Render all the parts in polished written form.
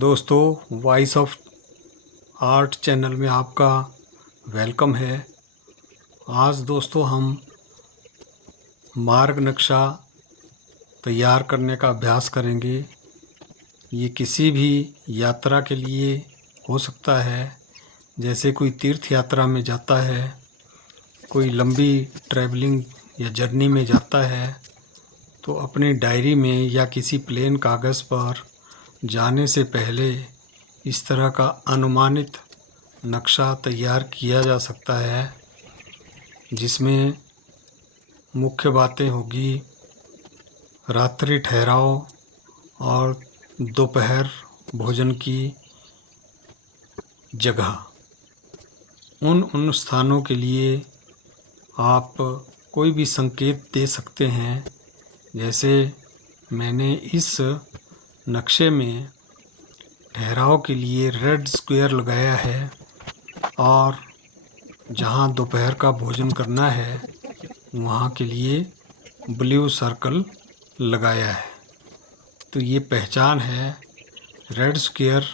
दोस्तों, voice of art channel में आपका वेलकम है। आज दोस्तों हम मार्ग नक्शा तैयार करने का अभ्यास करेंगे। ये किसी भी यात्रा के लिए हो सकता है, जैसे कोई तीर्थ यात्रा में जाता है, कोई लंबी ट्रैवलिंग या जर्नी में जाता है, तो अपनी डायरी में या किसी प्लेन कागज़ पर जाने से पहले इस तरह का अनुमानित नक्शा तैयार किया जा सकता है, जिसमें मुख्य बातें होगी रात्रि ठहराव और दोपहर भोजन की जगह। उन स्थानों के लिए आप कोई भी संकेत दे सकते हैं। जैसे मैंने इस नक्शे में ठहराव के लिए रेड स्क्वायर लगाया है और जहाँ दोपहर का भोजन करना है वहाँ के लिए ब्लू सर्कल लगाया है। तो ये पहचान है, रेड स्क्वायर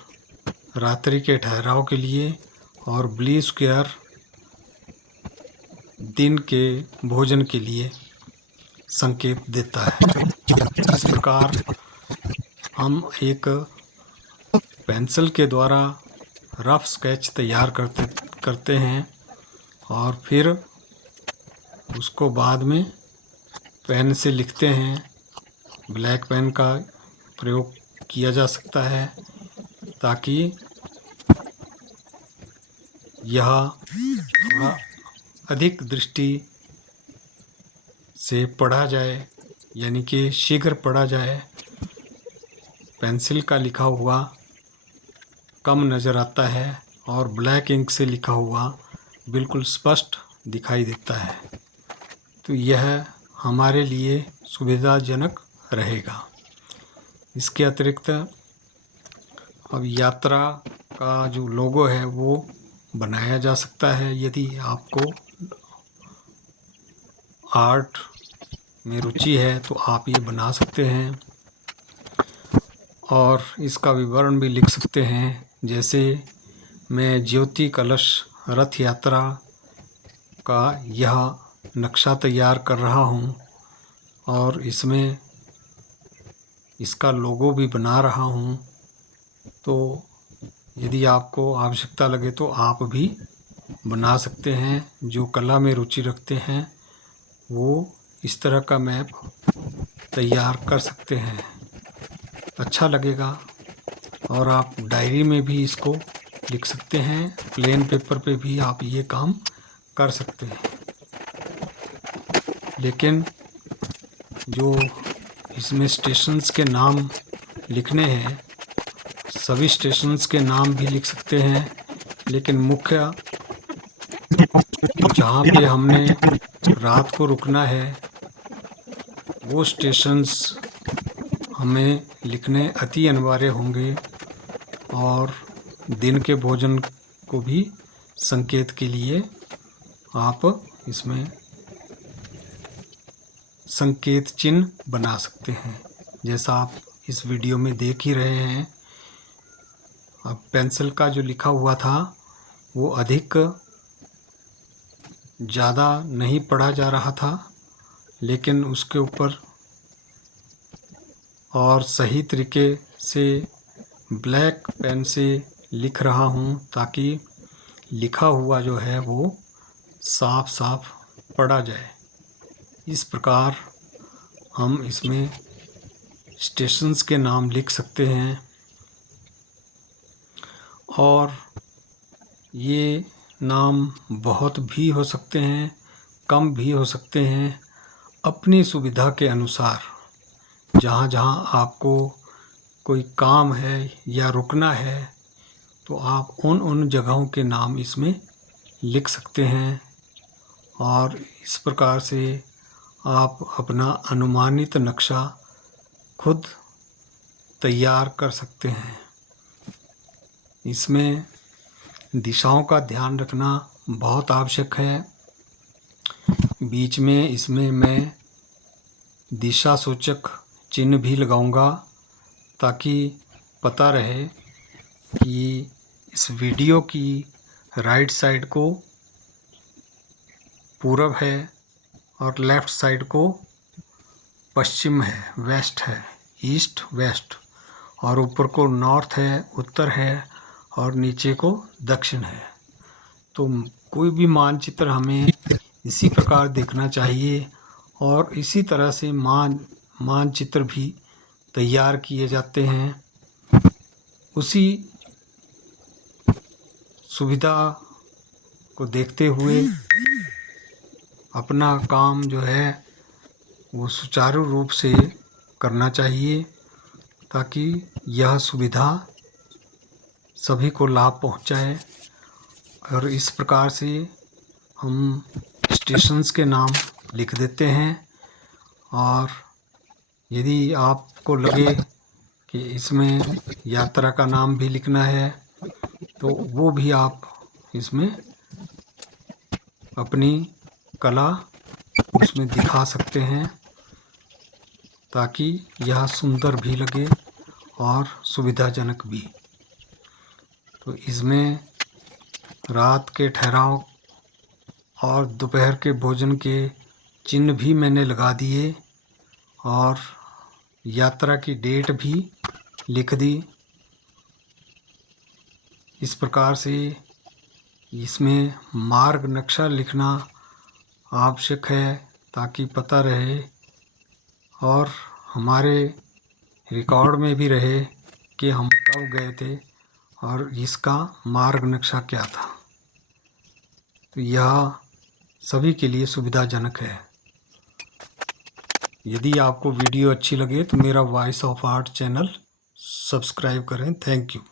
रात्रि के ठहराव के लिए और ब्लू स्क्वायर दिन के भोजन के लिए संकेत देता है। इस प्रकार हम एक पेंसिल के द्वारा रफ स्केच तैयार करते हैं और फिर उसको बाद में पेन से लिखते हैं। ब्लैक पेन का प्रयोग किया जा सकता है ताकि यह थोड़ा अधिक दृष्टि से पढ़ा जाए, यानी कि शीघ्र पढ़ा जाए। पेंसिल का लिखा हुआ कम नज़र आता है और ब्लैक इंक से लिखा हुआ बिल्कुल स्पष्ट दिखाई देता है। तो यह हमारे लिए सुविधाजनक रहेगा। इसके अतिरिक्त अब यात्रा का जो लोगो है वो बनाया जा सकता है। यदि आपको आर्ट में रुचि है तो आप ये बना सकते हैं और इसका विवरण भी लिख सकते हैं। जैसे मैं ज्योति कलश रथ यात्रा का यह नक्शा तैयार कर रहा हूँ और इसमें इसका लोगो भी बना रहा हूँ। तो यदि आपको आवश्यकता लगे तो आप भी बना सकते हैं। जो कला में रुचि रखते हैं वो इस तरह का मैप तैयार कर सकते हैं। अच्छा लगेगा और आप डायरी में भी इसको लिख सकते हैं। प्लेन पेपर पे भी आप ये काम कर सकते हैं। लेकिन जो इसमें स्टेशंस के नाम लिखने हैं, सभी स्टेशंस के नाम भी लिख सकते हैं, लेकिन मुख्य जहाँ पे हमने रात को रुकना है वो स्टेशंस हमें लिखने अति अनिवार्य होंगे और दिन के भोजन को भी संकेत के लिए आप इसमें संकेत चिन्ह बना सकते हैं, जैसा आप इस वीडियो में देख ही रहे हैं। अब पेंसिल का जो लिखा हुआ था वो अधिक ज़्यादा नहीं पढ़ा जा रहा था, लेकिन उसके ऊपर और सही तरीके से ब्लैक पेन से लिख रहा हूँ ताकि लिखा हुआ जो है वो साफ साफ पढ़ा जाए। इस प्रकार हम इसमें स्टेशंस के नाम लिख सकते हैं और ये नाम बहुत भी हो सकते हैं, कम भी हो सकते हैं, अपनी सुविधा के अनुसार। जहाँ जहाँ आपको कोई काम है या रुकना है तो आप उन जगहों के नाम इसमें लिख सकते हैं और इस प्रकार से आप अपना अनुमानित नक्शा खुद तैयार कर सकते हैं। इसमें दिशाओं का ध्यान रखना बहुत आवश्यक है। बीच में इसमें मैं दिशा सूचक चिन्ह भी लगाऊंगा ताकि पता रहे कि इस वीडियो की राइट साइड को पूरब है और लेफ़्ट साइड को पश्चिम है, वेस्ट है, ईस्ट वेस्ट, और ऊपर को नॉर्थ है, उत्तर है, और नीचे को दक्षिण है। तो कोई भी मानचित्र हमें इसी प्रकार देखना चाहिए और इसी तरह से मानचित्र भी तैयार किए जाते हैं। उसी सुविधा को देखते हुए अपना काम जो है वो सुचारू रूप से करना चाहिए ताकि यह सुविधा सभी को लाभ पहुंचाए। और इस प्रकार से हम स्टेशंस के नाम लिख देते हैं, और यदि आपको लगे कि इसमें यात्रा का नाम भी लिखना है तो वो भी आप इसमें अपनी कला उसमें दिखा सकते हैं ताकि यह सुंदर भी लगे और सुविधाजनक भी। तो इसमें रात के ठहराव और दोपहर के भोजन के चिन्ह भी मैंने लगा दिए और यात्रा की डेट भी लिख दी। इस प्रकार से इसमें मार्ग नक्शा लिखना आवश्यक है ताकि पता रहे और हमारे रिकॉर्ड में भी रहे कि हम कब गए थे और इसका मार्ग नक्शा क्या था। तो यह सभी के लिए सुविधाजनक है। यदि आपको वीडियो अच्छी लगे तो मेरा voice of art channel subscribe करें। Thank you.